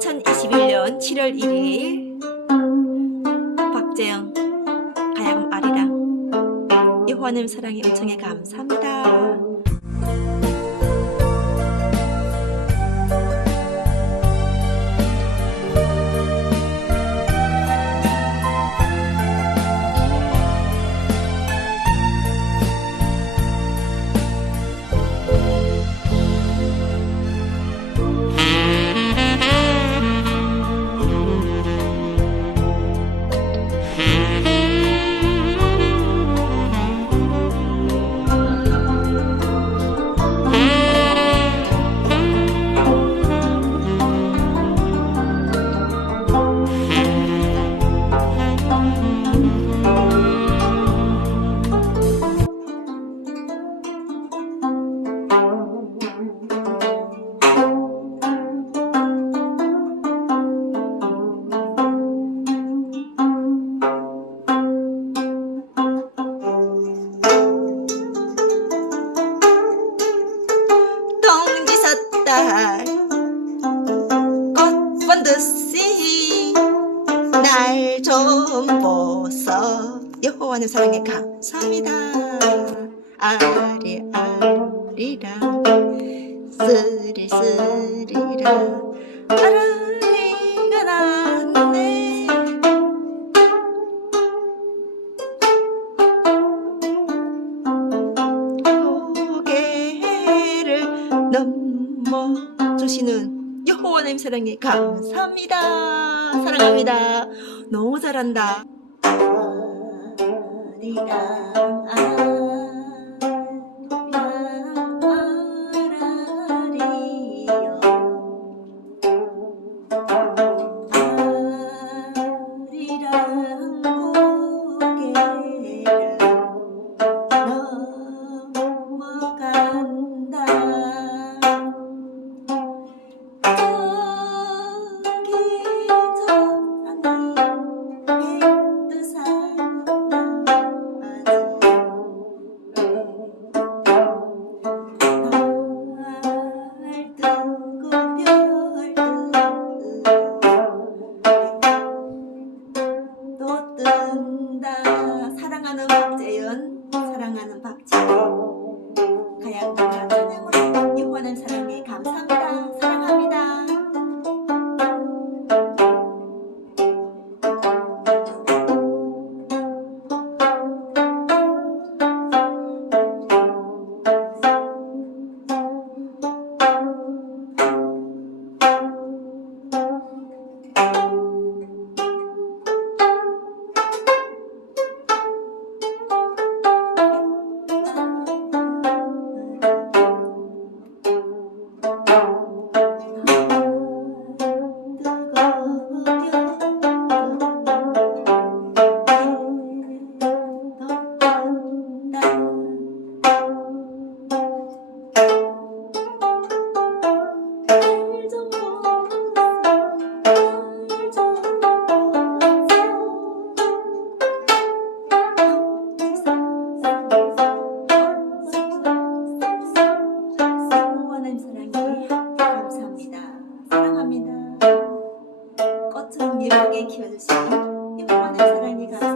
2021년 7월 1일 박재영 가야금 아리랑 여호와님 사랑의 요청에 감사합니다. 꽃본 듯이 날좀 보소 여호와님 사랑에 감사합니다. 아리 아리랑 쓰리 쓰리랑 아라리가 났네. 고개를 넘 어주시는 여호와님 사랑에 감사합니다. 사랑합니다. 너무 잘한다. 사랑하는 박재현 사랑하는 박재현 가양과 찬양으로 영원한 사랑 참 유용하게 키워주시니 힘을 얻는 사랑이 감사합니다.